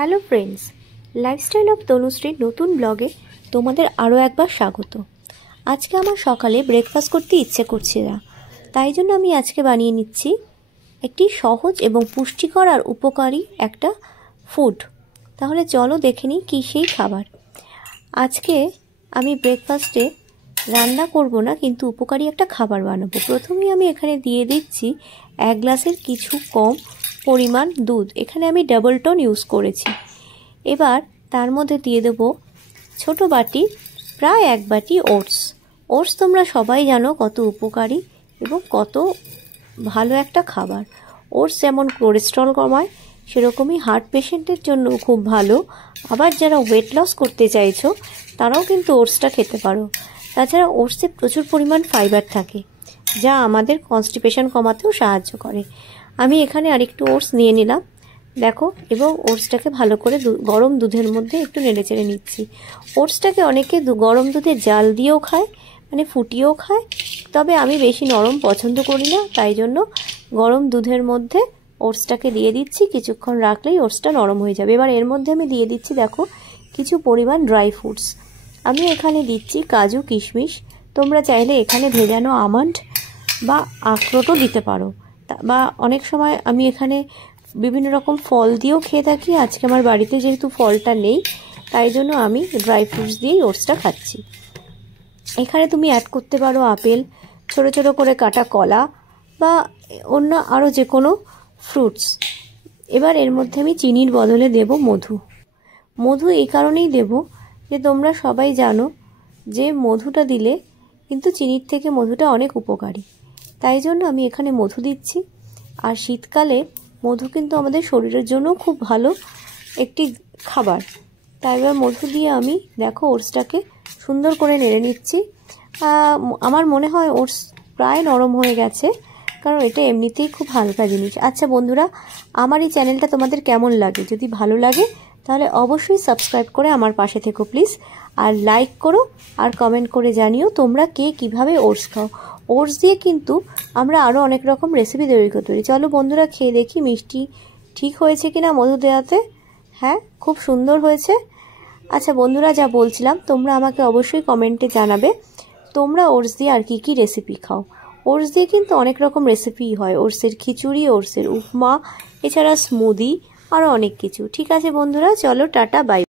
Hello friends, lifestyle of তনুশ্রীর নতুন ব্লগে তোমাদের আরও একবার স্বাগত। আজকে আমার সকালে ব্রেকফাস্ট করতে ইচ্ছে করছে না, তাই জন্য আমি আজকে বানিয়ে নিচ্ছি একটি সহজ এবং পুষ্টিকর আর উপকারী একটা ফুড। তাহলে চলো দেখে নিই কী সেই খাবার। আজকে আমি ব্রেকফাস্টে রান্না করব না, কিন্তু উপকারী একটা খাবার বানাবো। প্রথমেই আমি এখানে দিয়ে দিচ্ছি 1 গ্লাসের কিছু কম পরিমাণ দুধ। এখানে আমি ডাবল টোন ইউজ করেছি। এবার তার মধ্যে দিয়ে দেবো ছোট বাটি প্রায় 1 বাটি ওটস তোমরা সবাই জানো কত উপকারী এবং কত ভালো একটা খাবার। ওটস যেমন কোলেস্ট্রল কমায়, সেরকমই হার্ট পেশেন্টের জন্য খুব ভালো। আবার যারা ওয়েট লস করতে চাইছো তারাও কিন্তু ওটসটা খেতে পারো। তাছাড়া ওটসে প্রচুর পরিমাণ ফাইবার থাকে, যা আমাদের কনস্টিপেশন কমাতেও সাহায্য করে। আমি এখানে আরেকটু ওটস নিয়ে নিলাম, দেখো, এবং ওটসটাকে ভালো করে গরম দুধের মধ্যে একটু নেড়েচেড়ে নিচ্ছি। ওটসটাকে অনেকে গরম দুধে জাল দিয়েও খায়, মানে ফুটিয়েও খায়, তবে আমি বেশি নরম পছন্দ করি না, তাই জন্য গরম দুধের মধ্যে ওটসটাকে দিয়ে দিচ্ছি। কিছুক্ষণ রাখলেই ওটসটা নরম হয়ে যাবে। এবার এর মধ্যে আমি দিয়ে দিচ্ছি, দেখো, কিছু পরিমাণ ড্রাই ফ্রুটস। আমি এখানে দিচ্ছি কাজু কিশমিশ। তোমরা চাইলে এখানে ভেজানো আমন্ড বা আখরোটও দিতে পারো, বা অনেক সময় আমি এখানে বিভিন্ন রকম ফল দিয়েও খেয়ে থাকি। আজকে আমার বাড়িতে যেহেতু ফলটা নেই, তাই জন্য আমি ড্রাই ফ্রুটস দিয়েই ওটসটা খাচ্ছি। এখানে তুমি অ্যাড করতে পারো আপেল, ছোটো ছোটো করে কাটা কলা, বা অন্য আরও যে কোনো ফ্রুটস। এবার এর মধ্যে আমি চিনির বদলে দেব মধু এই কারণেই দেব যে তোমরা সবাই জানো যে মধুটা দিলে কিন্তু চিনির থেকে মধুটা অনেক উপকারী, তাই জন্য আমি এখানে মধু দিচ্ছি। আর শীতকালে মধু কিন্তু আমাদের শরীরের জন্য খুব ভালো একটি খাবার। তাই এবার মধু দিয়ে আমি, দেখো, ওটসটাকে সুন্দর করে নেড়ে নিচ্ছি। আমার মনে হয় ওটস প্রায় নরম হয়ে গেছে, কারণ এটা এমনিতেই খুব হালকা জিনিস। আচ্ছা বন্ধুরা, আমার এই চ্যানেলটা তোমাদের কেমন লাগে? যদি ভালো লাগে তাহলে অবশ্যই সাবস্ক্রাইব করে আমার পাশে থেকো প্লিজ, আর লাইক করো আর কমেন্ট করে জানিও তোমরা কে কীভাবে ওটস খাও। ওটস দিয়ে কিন্তু আমরা আরও অনেক রকম রেসিপি তৈরি করতে পারি। চলো বন্ধুরা, খেয়ে দেখি মিষ্টি ঠিক হয়েছে কিনা মধু দেওয়াতে। হ্যাঁ, খুব সুন্দর হয়েছে। আচ্ছা বন্ধুরা, যা বলছিলাম, তোমরা আমাকে অবশ্যই কমেন্টে জানাবে তোমরা ওটস দিয়ে আর কী রেসিপি খাও। ওটস দিয়ে কিন্তু অনেক রকম রেসিপি হয়, ওটসের খিচুড়ি, ওটসের উপমা, এছাড়া স্মুদি, আরও অনেক কিছু। ঠিক আছে বন্ধুরা, চলো টাটা, বাই।